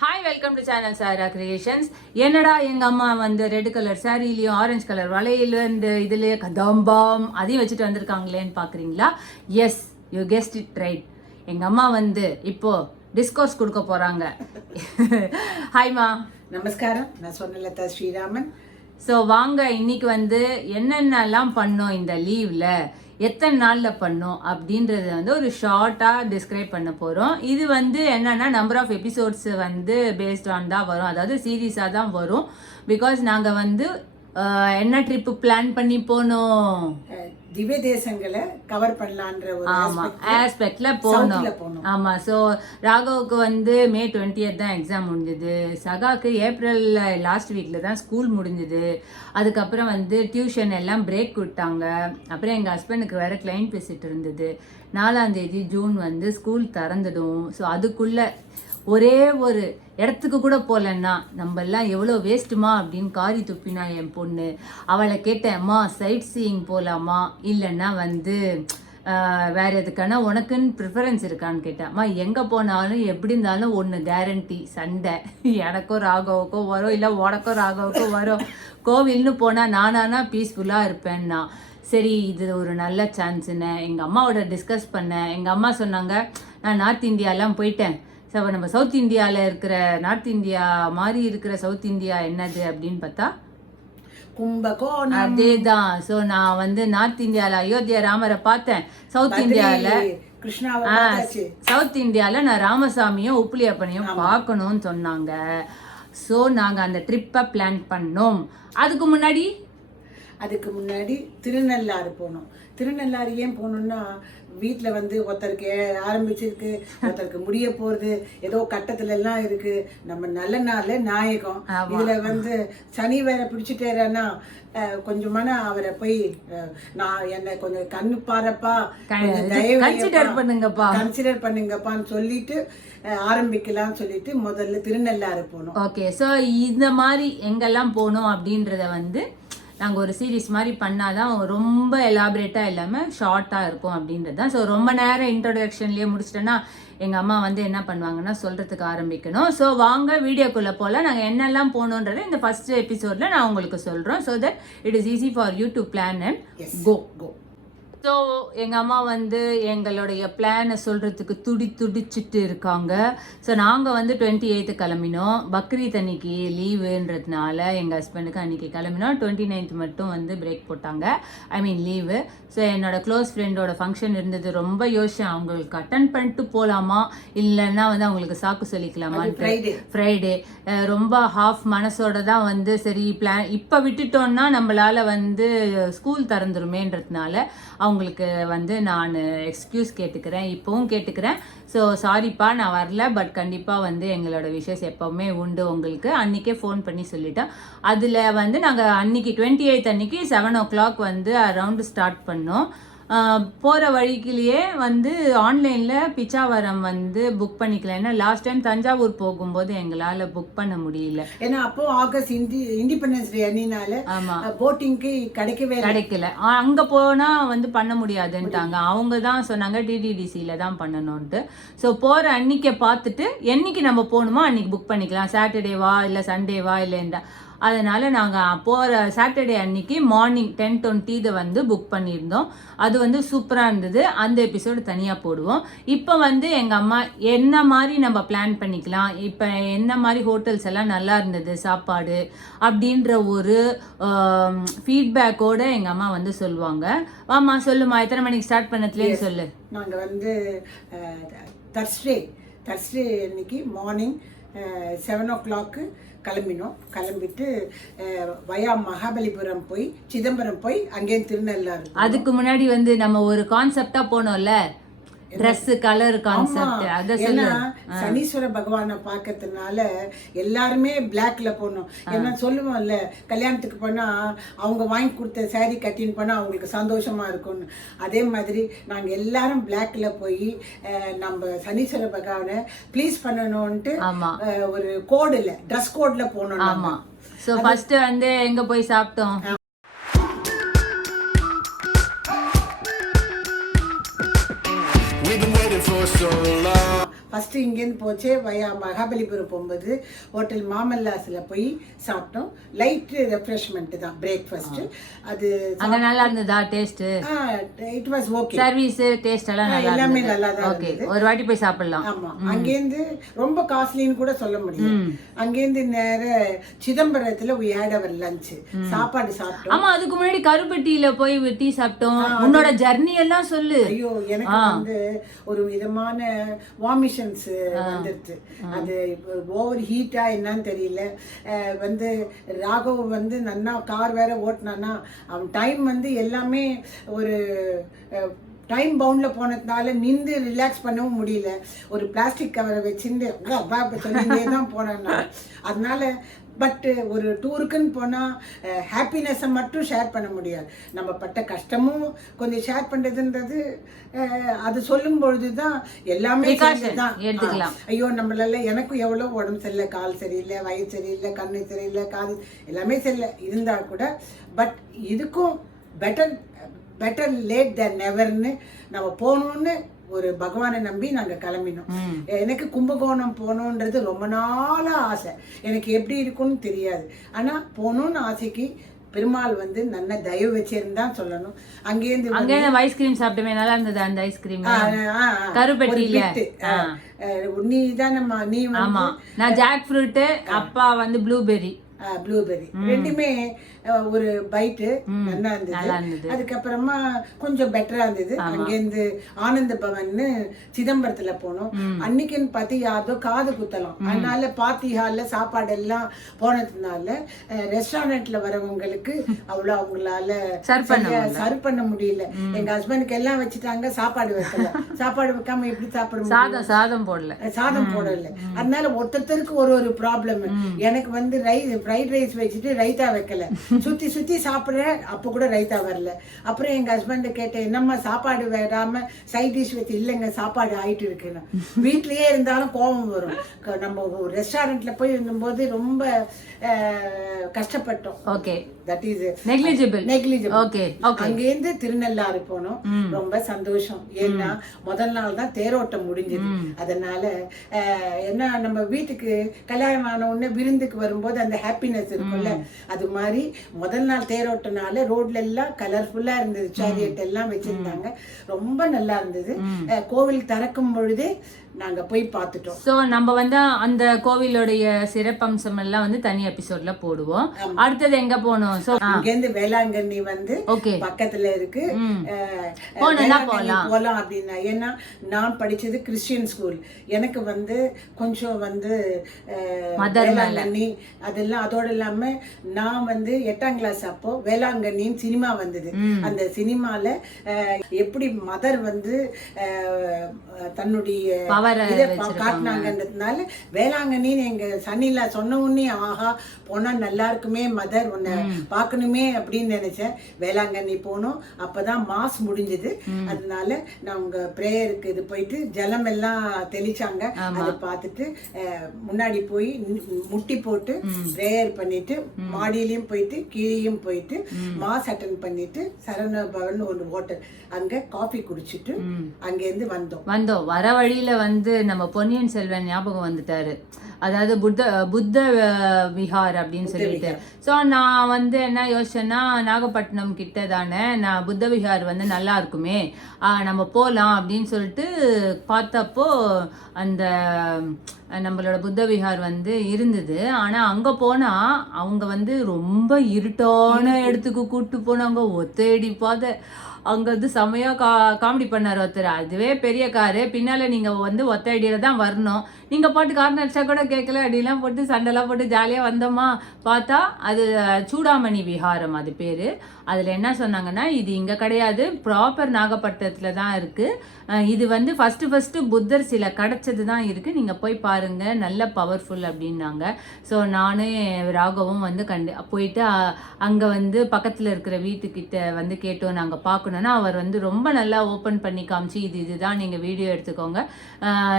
Hi welcome to channel Sara creations. என்னடா எங்கள் அம்மா வந்து ரெட் கலர் சாரீலையும் ஆரஞ்சு கலர் வளையல் இந்த இதுலேயே கதம்பாம் அதையும் வச்சுட்டு வந்திருக்காங்களேன்னு பார்க்குறீங்களா? Yes, you guessed it right. எங்கள் அம்மா வந்து இப்போ டிஸ்கோர்ஸ் கொடுக்க போகிறாங்க. ஹாய்மா. நமஸ்காரம். நான் சொன்னலதா ஸ்ரீராமன். ஸோ வாங்க, இன்னைக்கு வந்து என்னென்னலாம் பண்ணோம் இந்த லீவில், எத்தனை நாளில் பண்ணோம் அப்படின்றத வந்து ஒரு ஷார்ட்டாக டிஸ்கிரைப் பண்ண போகிறோம். இது வந்து என்னென்னா நம்பர் ஆஃப் எபிசோட்ஸ் வந்து பேஸ்ட் ஆன் தான் வரும், அதாவது சீரீஸாக தான் வரும். பிகாஸ் நாங்கள் வந்து என்ன ட்ரிப்பு பிளான் பண்ணி போனோம், திவ்ய தேசங்களை கவர் பண்ணலான்ற ஒரு ஆஸ்பெக்ட்ல போனோம். ஆமா, ஸோ ராகவுக்கு வந்து மே 20th தான் எக்ஸாம் முடிஞ்சது. சகாக்கு ஏப்ரல் லாஸ்ட் வீக்ல தான் ஸ்கூல் முடிஞ்சது. அதுக்கப்புறம் வந்து டியூஷன் எல்லாம் பிரேக் விட்டாங்க. அப்புறம் எங்கள் ஹஸ்பண்டுக்கு வேற கிளைண்ட் பேசிட்டு இருந்தது. 4ஆம் தேதி ஜூன் வந்து ஸ்கூல் திறந்துடும். ஸோ அதுக்குள்ள ஒரே ஒரு இடத்துக்கு கூட போகலன்னா நம்ம எல்லாம் எவ்வளோ வேஸ்ட்டுமா அப்படின்னு காரி துப்பினா என் பொண்ணு. அவளை கேட்டேன், அம்மா சைட் சீயிங் போகலாமா இல்லைன்னா வந்து வேற எதுக்கான உனக்குன்னு ப்ரிஃபரன்ஸ் இருக்கான்னு கேட்டேன். அம்மா எங்கே போனாலும் எப்படி இருந்தாலும் ஒன்று கேரண்டி, சண்டை எனக்கும் ராகவுக்கும் வரும், இல்லை உனக்கும் ராகவுக்கும் வரும். கோவில்னு போனால் நானானா பீஸ்ஃபுல்லாக இருப்பேன்னா. சரி, இது ஒரு நல்ல சான்ஸுன்னு எங்கள் அம்மாவோட டிஸ்கஸ் பண்ணேன். எங்கள் அம்மா சொன்னாங்க, நான் நார்த் இந்தியாலாம் போயிட்டேன். ஸோ நம்ம சவுத் இந்தியாவில் இருக்கிற நார்த் இந்தியா மாதிரி இருக்கிற சவுத் இந்தியா என்னது அப்படின்னு பார்த்தா கும்பகோணம். அதே தான். ஸோ நான் வந்து நார்த் இந்தியாவில் அயோத்தியா ராமரை பார்த்தேன். சவுத் இந்தியாவில் நான் ராமசாமியும் உப்புலியப்பனையும் பார்க்கணும்னு சொன்னாங்க. ஸோ நாங்கள் அந்த ட்ரிப்பை பிளான் பண்ணோம். அதுக்கு முன்னாடி திருநள்ளாறு போனோம். திருநள்ளாறு ஏன் போகணும்னா, வீட்டில் வந்து ஒருத்தருக்கு ஆரம்பிச்சிருக்கு, ஒருத்தருக்கு முடிய போகிறது, ஏதோ கட்டத்துல எல்லாம் இருக்கு. நம்ம நல்ல நாள்ல நாயகம் இதுல வந்து சனி வேற பிடிச்சிட்டேன்னா கொஞ்சமான அவரை போய் நான் என்னை கொஞ்சம் கண்ணு பாருப்பா, கன்சிடர் பண்ணுங்கப்பான்னு சொல்லிட்டு ஆரம்பிக்கலாம்னு சொல்லிட்டு முதல்ல திருநள்ளாறு போனோம். ஓகே, ஸோ இந்த மாதிரி எங்கெல்லாம் போனோம் அப்படின்றத வந்து நாங்கள் ஒரு சீரீஸ் மாதிரி பண்ணாதான் ரொம்ப எலாபரேட்டாக இல்லாமல் ஷார்ட்டாக இருக்கும் அப்படின்றது தான். ஸோ ரொம்ப நேரம் இன்ட்ரோடக்ஷன்லேயே முடிச்சிட்டோன்னா எங்கள் அம்மா வந்து என்ன பண்ணுவாங்கன்னா சொல்கிறதுக்கு ஆரம்பிக்கணும். ஸோ வாங்க வீடியோக்குள்ளே போல். நாங்கள் என்னெல்லாம் போகணுன்றதை இந்த ஃபர்ஸ்ட் எபிசோடில் நான் உங்களுக்கு சொல்கிறோம். So that it is easy for you to plan and go. So எங்கள் அம்மா வந்து எங்களுடைய பிளானை சொல்கிறதுக்கு துடிச்சிட்டு இருக்காங்க. ஸோ நாங்கள் வந்து 28 கிளம்பினோம். பக்ரீத் அன்னைக்கு லீவுன்றதுனால எங்கள் ஹஸ்பண்டுக்கு அன்றைக்கி கிளம்பினோம். 29th மட்டும் வந்து பிரேக் போட்டாங்க, ஐ மீன் லீவு. ஸோ என்னோட க்ளோஸ் ஃப்ரெண்டோட ஃபங்க்ஷன் இருந்தது. ரொம்ப யோசிச்சேன், அவங்களுக்கு அட்டன் பண்ணிட்டு போகலாமா இல்லைன்னா வந்து அவங்களுக்கு சாக்கு சொல்லிக்கலாமான்ட்டு. ஃப்ரைடே ரொம்ப ஹாஃப் மனசோட தான் வந்து சரி பிளான் இப்போ விட்டுட்டோன்னா நம்மளால் வந்து ஸ்கூல் திறந்துருமேன்றதுனால அவங்களுக்கு வந்து நான் எக்ஸ்கியூஸ் கேட்டுக்கிறேன், இப்போவும் கேட்டுக்கிறேன். ஸோ சாரிப்பா நான் வரல, பட் கண்டிப்பாக வந்து எங்களோட விஷஸ் எப்போவுமே உண்டு உங்களுக்கு. அன்றைக்கே ஃபோன் பண்ணி சொல்லிட்டோம். அதில் வந்து நாங்கள் அன்றைக்கி 28th அன்றைக்கி 7 o'clock வந்து அரவுண்டு ஸ்டார்ட் பண்ணோம். போகிற வழிக்கிலேயே வந்து ஆன்லைனில் பிச்சாவரம் வந்து புக் பண்ணிக்கலாம். ஏன்னா லாஸ்ட் டைம் தஞ்சாவூர் போகும்போது எங்களால் புக் பண்ண முடியல. ஏன்னா அப்போ ஆகஸ்ட் இண்டிபெண்டன்ஸ் டே அன்னினால போட்டிங்க்கு கிடைக்கல. அங்கே போனால் வந்து பண்ண முடியாதுன்ட்டாங்க. அவங்க தான் சொன்னாங்க டிடிடிசியில் தான் பண்ணணும்ன்ட்டு. ஸோ போகிற அன்னைக்கை பார்த்துட்டு என்னைக்கு நம்ம போகணுமோ அன்றைக்கி புக் பண்ணிக்கலாம். சாட்டர்டேவா இல்லை சண்டேவா இல்லைன்றா. அதனால் நாங்கள் போகிற சாட்டர்டே அன்னைக்கு மார்னிங் 10:20 வந்து புக் பண்ணியிருந்தோம். அது வந்து சூப்பராக இருந்தது. அந்த எபிசோடு தனியாக போடுவோம். இப்போ வந்து எங்கள் அம்மா என்ன மாதிரி நம்ம பிளான் பண்ணிக்கலாம், இப்போ என்ன மாதிரி ஹோட்டல்ஸ் எல்லாம் நல்லா இருந்தது சாப்பாடு அப்படின்ற ஒரு ஃபீட்பேக்கோடு எங்கள் அம்மா வந்து சொல்லுவாங்க. வாம்மா சொல்லுமா, எத்தனை மணிக்கு ஸ்டார்ட் பண்ணதுலேயே சொல்லு. நாங்கள் வந்து தர்ஸ்டே அன்னைக்கு மார்னிங் 7 o'clock கிளம்பிட்டு வயா மகாபலிபுரம் போய் சிதம்பரம் போய் அங்கே திருநள்ளாறு. அதுக்கு முன்னாடி வந்து நம்ம ஒரு கான்செப்டா போனோம்ல, ட்ரெஸ் கலர் கான்செப்ட். அத சொல்ல, சனீஸ்வர பகவானை பார்க்கறதுனால எல்லாருமே பிளாக்ல போனோம். ஏன்னா சொல்லுவோம்ல, கல்யாணத்துக்கு போனா அவங்க வாங்கி கொடுத்த சாரி கட்டின்னு போனா அவங்களுக்கு சந்தோஷமா இருக்கும்னு. அதே மாதிரி நாங்க எல்லாரும் பிளாக்ல போய் நம்ம சனீஸ்வர பகவானை ப்ளீஸ் பண்ணணும்ட்டு ஒரு கோடுல ட்ரெஸ் கோட்ல போனோம். ஆமா. சோ ஃபர்ஸ்ட் வந்து எங்க போய் சாப்பிட்டோம், ஃபஸ்ட்டு இங்கேருந்து போச்சே மகாபலிபுரம் போகும்போது ஹோட்டல் மாமல்லாஸில் போய் சாப்பிட்டோம். லைட்டு ரெஃப்ரெஷ்மெண்ட்டு தான் பிரேக்ஃபாஸ்ட்டு. அது அங்க நல்லா இருந்ததா taste? It was okay. Service taste எல்லாம் எல்லாமே நல்லா தான் இருந்தது. ஒரு வாட்டி போய் சாப்பிடலாம். ஆமா, அங்கேருந்து ரொம்ப காஸ்ட்லின்னு கூட சொல்ல முடியும். அங்கேருந்து நேர சிதம்பரத்துல we had our lunch. சாப்பாடு சாப்பிட்டோம். ஆமா, அதுக்கு முன்னாடி கருப்பட்டியில போய் டீ சாப்பிட்டோம். உன்னோட ஜர்னி எல்லாம் சொல்லு. ஐயோ, எனக்கு வந்து ஒரு விதமான வாமிஷன்ஸ் வந்துருச்சு. அது ஓவர் ஹீட்டா என்னன்னு தெரியல. வந்து ராகவ் வந்து நன்னா கார் வேற ஓட்டினானா, அவன் டைம் வந்து எல்லாமே ஒரு டைம் பவுண்டில் போனதுனால நின்று ரிலாக்ஸ் பண்ணவும் முடியல. ஒரு பிளாஸ்டிக் கவரை வச்சுட்டு சொல்லிட்டே தான் போனேன். அதனால பட் ஒரு டூருக்குன்னு போனால் ஹாப்பினஸை மட்டும் ஷேர் பண்ண முடியாது. நம்ம பட்ட கஷ்டமும் கொஞ்சம் ஷேர் பண்ணுறதுன்றது அது சொல்லும் பொழுது தான் எல்லாமே தான். ஐயோ, நம்மளால எனக்கும் எவ்வளோ உடம்பு சரியில்லை, கால் சரியில்லை, வயிறு சரியில்லை, கண்ணு சரியில்லை, காது எல்லாமே சரியில்லை இருந்தால் கூட பட் இதுக்கும் பெட்டர் லேட் தென் நெவர்னு நம்ம போகணுன்னு ஒரு பகவானை நம்பி நாங்கள் கிளம்பினோம். எனக்கு கும்பகோணம் போகணுன்றது ரொம்ப நாளாக ஆசை. எனக்கு எப்படி இருக்கும்னு தெரியாது. ஆனால் போகணுன்னு ஆசைக்கு பெருமாள் வந்து நல்ல தயவு வச்சிருந்தா சொல்லணும். அங்கேருந்து ஐஸ்கிரீம் சாப்பிட்டமே, நல்லா இருந்தது அந்த ஐஸ்கிரீம். கருப்பட்டியில நீ தான் நீ நான் ஜாக் ஃப்ரூட், அப்பா வந்து ப்ளூபெர்ரி ரெண்டுமே ஒரு பைட்டு நல்லா இருந்தது. அதுக்கப்புறமா கொஞ்சம் பெட்டரா இருந்தது. அங்கேருந்து ஆனந்த பவன்னு சிதம்பரத்துல போனோம். அன்னைக்குன்னு பார்த்து யாரோ காது குத்தலாம், அதனால பார்ட்டி ஹால்ல சாப்பாடு எல்லாம் போனதுனால ரெஸ்டாரண்ட்ல வரவங்களுக்கு அவ்வளோ அவங்களால சர்வ் பண்ண முடியல. எங்க ஹஸ்பண்டுக்கு எல்லாம் வச்சுட்டாங்க, சாப்பாடு வைக்கல. சாப்பாடு வைக்காம எப்படி சாப்பிட முடியும்? சாதம் போடல. அதனால ஒருத்தருக்கு ஒரு ப்ராப்ளம். எனக்கு வந்து ஃப்ரைட் ரைஸ் வச்சுட்டு ரைத்தா வைக்கல, சுத்தி சுத்தி சாப்பிட்றேன். அப்போ கூட ரைத்தா வரல. அப்புறம் எங்க ஹஸ்பண்ட் கேட்டேன், என்னம்மா சாப்பாடு வேறாம சைட் டிஷ் வச்சு. இல்லைங்க, சாப்பாடு ஆயிட்டு இருக்குன்னு. வீட்லயே இருந்தாலும் கோபம் வரும். நம்ம ரெஸ்டாரண்ட்ல போய் இருந்தபோது ரொம்ப கஷ்டப்பட்டோம். Okay, that is negligible. Okay, அங்கேருந்து திருநள்ளாறு போனோம். ரொம்ப சந்தோஷம். ஏன்னா முதல் நாள் தான் தேரோட்டம் முடிஞ்சது. அதனால என்ன, நம்ம வீட்டுக்கு கல்யாணம் ஆன உடனே விருந்துக்கு வரும்போது அந்த ஹாப்பினஸ் இருக்கும்ல, அது மாதிரி முதல் நாள் தேரோட்டனால ரோட்ல எல்லாம் கலர்ஃபுல்லா இருந்தது. சேரியட் எல்லாம் வச்சிருந்தாங்க, ரொம்ப நல்லா இருந்தது. கோவில் திறக்கும் பொழுதே நாங்க போய் பார்த்துட்டோம். சோ நம்ம வந்து அந்த கோவிலோடைய சிறப்பம்சம் எல்லாம் வந்து தனி எபிசோட்ல போடுவோம். அடுத்தது எங்க போனோம்? சோ இங்கேருந்து வேளாங்கண்ணி வந்து பக்கத்துல இருக்கு, போலாம் அப்படின்னா. ஏன்னா நான் படிச்சது கிறிஸ்டியன் ஸ்கூல். எனக்கு வந்து கொஞ்சம் வந்து வேளாங்கண்ணி அதெல்லாம், அதோட இல்லாம நான் வந்து 8ஆம் கிளாஸ் அப்போ வேளாங்கண்ணின்னு சினிமா வந்தது. அந்த சினிமால எப்படி மதர் வந்து தன்னுடைய காட்டினாங்கன்றதுனால வேளாங்கண்ணின்னு எங்க சன்னிலா சொன்ன உடனே ஆஹா போனா நல்லா இருக்குமே, மதர் உன்னை பார்க்கணுமே அப்படின்னு நினைச்சேன். வேளாங்கண்ணி போனோம். அப்பதான் மாஸ் முடிஞ்சது. அதனால நான் உங்க பிரேயருக்கு இது போயிட்டு ஜலம் எல்லாம் தெளிச்சாங்க, அதை பார்த்துட்டு முன்னாடி போய் முட்டி போட்டு பிரேயர் பண்ணிட்டு மாடியிலயும் போயிட்டு கீழேயும் போயிட்டு மாஸ் அட்டன் பண்ணிட்டு சரவண பவன் ஒரு ஹோட்டல் அங்க காஃபி குடிச்சிட்டு அங்கேருந்து வந்தோம். வர வழியில வந்து நம்ம பொன்னியின் செல்வன் ஞாபகம் வந்துட்டாரு. அதாவது புத்த விஹார் அப்படின்னு சொல்லிட்டு. ஸோ நான் வந்து என்ன யோசிச்சேன்னா, நாகப்பட்டினம் கிட்ட தானே, நான் புத்த விஹார் வந்து நல்லா இருக்குமே, நம்ம போகலாம் அப்படின்னு சொல்லிட்டு பார்த்தப்போ அந்த நம்மளோட புத்த விஹார் வந்து இருந்தது. ஆனால் அங்கே போனால் அவங்க வந்து ரொம்ப இருட்டான இடத்துக்கு கூப்பிட்டு போனாங்க. ஒத்தடி பாதை. அங்கே வந்து செமையாக காமெடி பண்ணார் ஒருத்தர். அதுவே பெரிய காரு, பின்னால் நீங்கள் வந்து ஒத்த அடியில் தான் வரணும். நீங்கள் பாட்டு கார் நடிச்சா கூட கேட்கல, அடியெல்லாம் போட்டு சண்டைலாம் போட்டு ஜாலியாக வந்தோமா. பார்த்தா அது சூடாமணி விஹாரம் அது பேர். அதில் என்ன சொன்னாங்கன்னா, இது இங்கே கிடையாது, ப்ராப்பர் நாகப்பட்டினத்தில் தான் இருக்குது. இது வந்து ஃபஸ்ட்டு புத்தர் சிலை கிடச்சது தான் இருக்குது, நீங்கள் போய் பாருங்கள், நல்ல பவர்ஃபுல் அப்படின்னாங்க. ஸோ நானும் ராகவும் வந்து போயிட்டு அங்கே வந்து பக்கத்தில் இருக்கிற வீட்டுக்கிட்ட வந்து கேட்டோம், நாங்கள் பார்க்கணும் போனோன்னா அவர் வந்து ரொம்ப நல்லா ஓப்பன் பண்ணி காமிச்சு இதுதான் நீங்கள் வீடியோ எடுத்துக்கோங்க,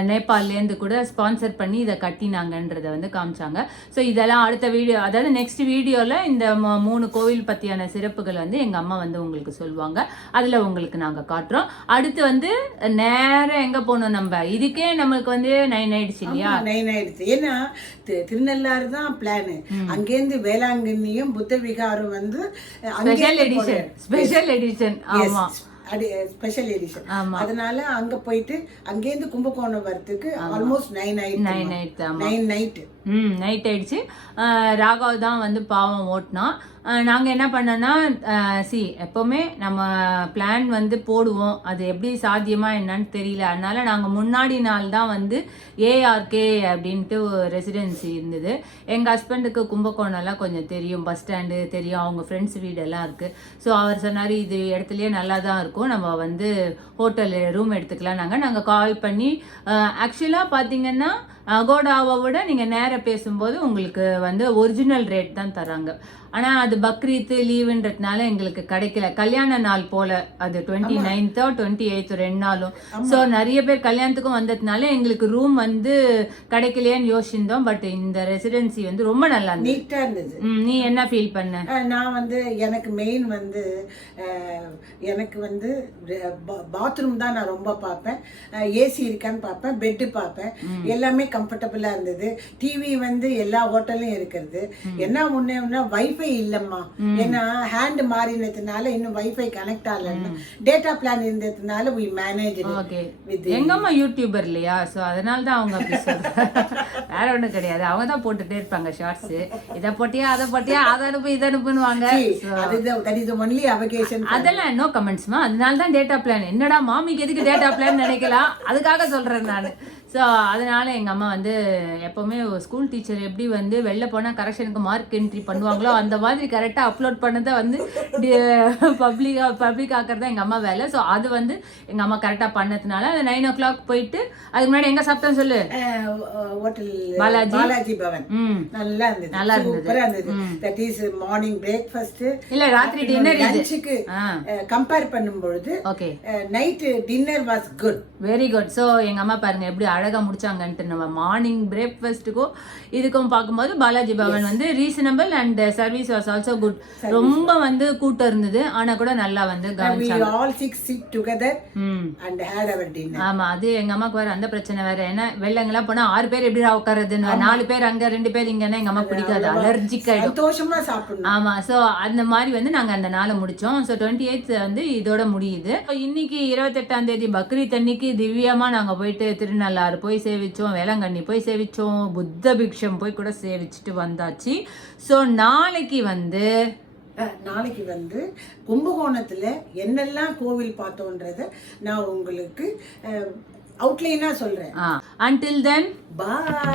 நேபாள்லேருந்து கூட ஸ்பான்சர் பண்ணி இதை கட்டினாங்கன்றதை வந்து காமிச்சாங்க. ஸோ இதெல்லாம் அடுத்த வீடியோ, அதாவது நெக்ஸ்ட் வீடியோவில் இந்த 3 கோவில் பற்றியான சிறப்புகள் வந்து எங்கள் அம்மா வந்து உங்களுக்கு சொல்லுவாங்க. அதில் உங்களுக்கு நாங்கள் காட்டுறோம். அடுத்து வந்து நேரம் எங்கே போகணும், நம்ம இதுக்கே நம்மளுக்கு வந்து 9 ஆயிடுச்சு இல்லையா? 9 ஆயிடுச்சு. ஏன்னா திருநள்ளாறு தான் பிளான். அங்கேருந்து வேளாங்கண்ணியும் புத்த விகாரம் வந்து ஸ்பெஷல் எடிஷன். ஆமா, ஸ்பெஷல் எடிஷன். அதனால அங்க போயிட்டு அங்கேருந்து கும்பகோணம் வரதுக்கு ஆல்மோஸ்ட் 9 நைட் ஆயிடுச்சு. ராகவ் தான் வந்து பாவம் ஓட்டினா. நாங்கள் என்ன பண்ணோன்னா, எப்போவுமே நம்ம பிளான் வந்து போடுவோம், அது எப்படி சாத்தியமா என்னன்னு தெரியல. அதனால நாங்கள் முன்னாடி நாள் தான் வந்து ஏஆர்கே அப்படின்ட்டு ரெசிடென்சி இருந்தது. எங்கள் ஹஸ்பண்டுக்கு கும்பகோணம்லாம் கொஞ்சம் தெரியும், பஸ் ஸ்டாண்டு தெரியும், அவங்க ஃப்ரெண்ட்ஸ் வீடெல்லாம் இருக்குது. ஸோ அவர் சொன்னார், இது இடத்துலையே நல்லா தான் இருக்கும், நம்ம வந்து ஹோட்டல் ரூம் எடுத்துக்கலாம். நாங்கள் கால் பண்ணி, ஆக்சுவலாக பார்த்தீங்கன்னா அகோடாவை விட நீங்கள் நேராக பேசும்போது உங்களுக்கு வந்து ஒரிஜினல் ரேட் தான் தராங்க. ஆனால் அது பக்ரீத்து லீவுன்றதுனால எங்களுக்கு கிடைக்கல. கல்யாண நாள் போல அது 29th 28th 2 நாளும். ஸோ நிறைய பேர் கல்யாணத்துக்கும் வந்ததுனால எங்களுக்கு ரூம் வந்து கிடைக்கலையான்னு யோசிச்சிருந்தோம். பட் இந்த ரெசிடென்சி வந்து ரொம்ப நல்லா நீட்டா இருந்தது. நீ என்ன ஃபீல் பண்ண? நான் வந்து எனக்கு மெயின் வந்து எனக்கு வந்து பாத்ரூம் தான் நான் ரொம்ப பார்ப்பேன். ஏசி இருக்கான்னு பார்ப்பேன், பெட்டு பார்ப்பேன், எல்லாமே கம்ஃபர்டபுளா இருந்தது. டிவி வந்து எல்லா ஹோட்டலும் இருக்கிறது. என்ன ஒண்ணு வைஃபை இல்லம்மா, ஏன்னா ஹேண்ட் மாறினதுனால இன்னும் வைஃபை கனெக்ட் ஆகலன்னு. டேட்டா பிளான் இருந்ததுனால we manage it. எங்கம்மா யூடியூபர் இல்லையா, ஸோ அதனால தான் அவங்க அப்படி சொல்றாங்க. வேற ஒன்றும் கிடையாது, அவங்க தான் போட்டுட்டே இருப்பாங்க ஷார்ட்ஸ். இதை போட்டியா அதை போட்டியா, அதை அனுப்பு இதை அனுப்புவாங்க. அதெல்லாம் நோ கமெண்ட்ஸ்மா. அதனால தான் டேட்டா பிளான். என்னடா மாமிக்கு எதுக்கு டேட்டா பிளான் நினைக்கலாம், அதுக்காக சொல்றேன் நான். ஸோ அதனால எங்கள் அம்மா வந்து எப்போவுமே ஸ்கூல் டீச்சர் எப்படி வந்து வெளில போனால் கரெக்ஷனுக்கு மார்க் என்ட்ரி பண்ணுவாங்களோ அந்த மாதிரி கரெக்டாக அப்லோட் பண்ணதை வந்து பப்ளிக் ஆக்கிறது எங்கள் அம்மா வேலை. ஸோ அது வந்து எங்கள் அம்மா கரெக்டாக பண்ணதுனால அது 9 o'clock போயிட்டு, அதுக்கு முன்னாடி எங்கே சாப்பிட்டோம் சொல்லு? ஹோட்டல் பாலாஜி பவன். நல்லா இருந்தது. That is morning breakfast. இல்ல ராத்திரி டின்னர் லஞ்சுக்கு கம்பேர் பண்ணும்பொழுது okay, night dinner was good, very good. So எங்கள் அம்மா பாருங்க எப்படி அழகா முடிச்சாங்கன்ட்டு. நம்ம மார்னிங் பிரேக்ஃபாஸ்ட்டுக்கும் இதுக்கும் பார்க்கும்போது பாலாஜி பவன் வந்து reasonable and service was also good. ரொம்ப வந்து கூட்டம் இருந்தது, ஆனா கூட நல்லா வந்து கவனிச்சாங்க. ஆமா, அது எங்க அம்மாக்கு வேற அந்த பிரச்சனை வேற. ஏன்னா வெள்ளங்கெல்லாம் போனா 6 பேர் எப்படி உட்காருதுன்னு, 4 பேர் அங்க 2 பேர் இங்கன்னா எங்க அம்மா பிடிக்காது, அலர்ஜிக் ஆயிடும். சந்தோஷமா சாப்பிடணும். ஆமா, சோ அந்த மாதிரி வந்து நாங்க அந்த நாளை முடிச்சோம். ஸோ 28th வந்து இதோட முடியுது. இன்னைக்கு 28ஆம் தேதி பக்ரீத் அன்னைக்கு திவ்யமா நாங்க போயிட்டு திருநள்ளாறு போய் சேவிச்சோம், வேளாங்கண்ணி போய் சேவிச்சோம், புத்த பிக்ஷம் போய் கூட சேவிச்சுட்டு வந்தாச்சு. ஸோ நாளைக்கு வந்து கும்பகோணத்துல என்னெல்லாம் கோவில் பார்த்தோன்றத நான் உங்களுக்கு அவுட்லைனா சொல்றேன். until then bye.